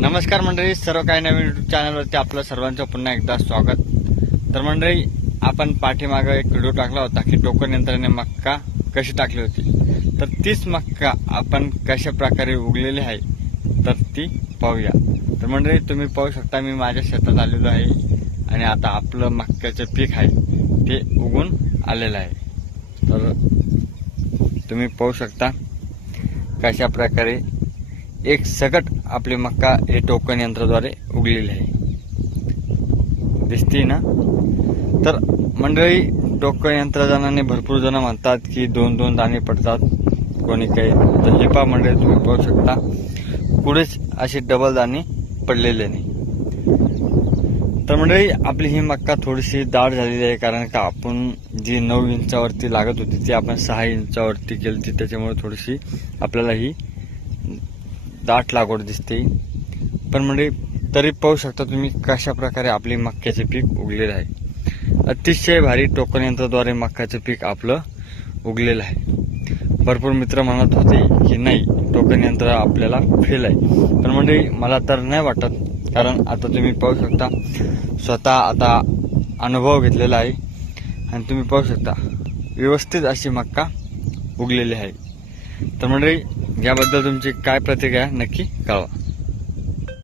नमस्कार मंडळी सर्व काही नवीन युट्यूब चॅनलवरती आपलं सर्वांचं पुन्हा एकदा स्वागत. तर मंडळी आपण पाठीमागं एक व्हिडिओ टाकला होता की टोकन यंत्राने मक्का कशी टाकली होती? तर तीच मक्का आपण कशा प्रकारे उगलेली आहे तर ती पाहूया. तर मंडळी तुम्ही पाहू शकता मी माझ्या शेतात आलेलो आहे आणि आता आपलं मक्याचं पीक आहे ते उगून आलेलं आहे. तर तुम्ही पाहू शकता कशा प्रकारे एक सकट आपली मक्का हे टोकन यंत्राद्वारे उगलेली आहे. दिसते ना? तर मंडळी टोकन यंत्रजानाने भरपूर जण म्हणतात की दोन दोन दाणे पडतात. कोणी काही तर हे पा मंडळी तुम्ही पाहू शकता. पुढेच असे डबल दाणे पडलेले नाही. तर मंडळी आपली ही मक्का थोडीशी दाट झालेली आहे कारण का? आपण जी नऊ इंचावरती लागत होती ती आपण सहा इंचावरती केली होती. त्याच्यामुळे थोडीशी आपल्याला ही दाट लागवड दिसते. पण म्हणजे तरी पाहू शकता तुम्ही कशा प्रकारे आपले मक्याचे पीक उगलेलं आहे. अतिशय भारी टोकन यंत्राद्वारे मक्याचं पीक आपलं उगलेलं आहे. भरपूर मित्र म्हणत होते की नाही टोकन यंत्र आपल्याला फेल आहे. पण म्हणजे मला तर नाही वाटत. कारण आता तुम्ही पाहू शकता स्वतः आता अनुभव घेतलेला आहे. आणि तुम्ही पाहू शकता व्यवस्थित अशी मक्का उगलेली आहे. तर मंडळी याबद्दल तुमची काय प्रतिक्रिया नक्की कळवा.